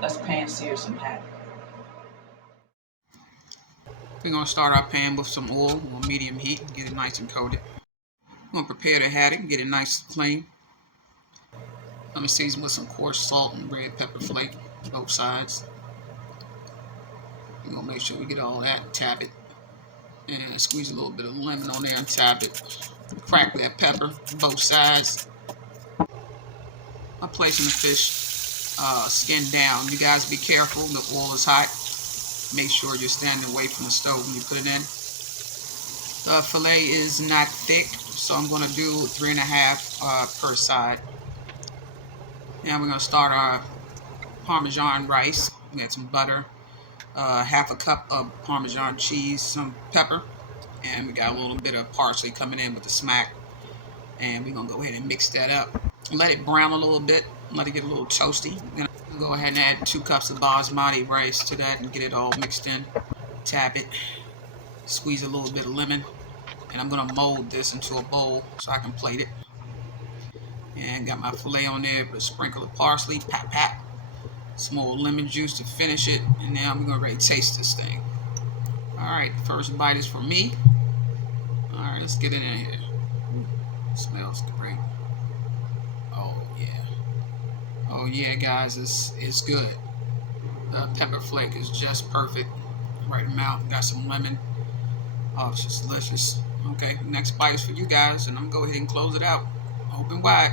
Let's pan-sear some haddock. We're going to start our pan with some oil on medium heat and get it nice and coated. We're going to prepare the haddock and get it nice and clean. I'm going to season with some coarse salt and red pepper flake, both sides. We're going to make sure we get all that, tap it, and squeeze a little bit of lemon on there and tap it. Crack that pepper, both sides. I'm placing the fish skin down. You guys be careful, the oil is hot. Make sure you're standing away from the stove when you put it in. The fillet is not thick, so I'm going to do 3.5 per side. Now we're going to start our Parmesan rice. We got some butter, half a cup of Parmesan cheese, some pepper, and we got a little bit of parsley coming in with the smack. And we're going to go ahead and mix that up. Let it brown a little bit. Let it get a little toasty. We're going to go ahead and add 2 cups of Basmati rice to that and get it all mixed in. Tap it. Squeeze a little bit of lemon. And I'm going to mold this into a bowl so I can plate it. And got my filet on there with a sprinkle of parsley. Pat, pat. Some more lemon juice to finish it. And now I'm going to ready to taste this thing. Alright, first bite is for me. Alright, let's get it in here. Smells great. Oh yeah, guys, it's good. The pepper flake is just perfect. Right in the mouth. Got some lemon. Oh, it's just delicious. Okay, next bite is for you guys, and I'm gonna go ahead and close it out. Open wide.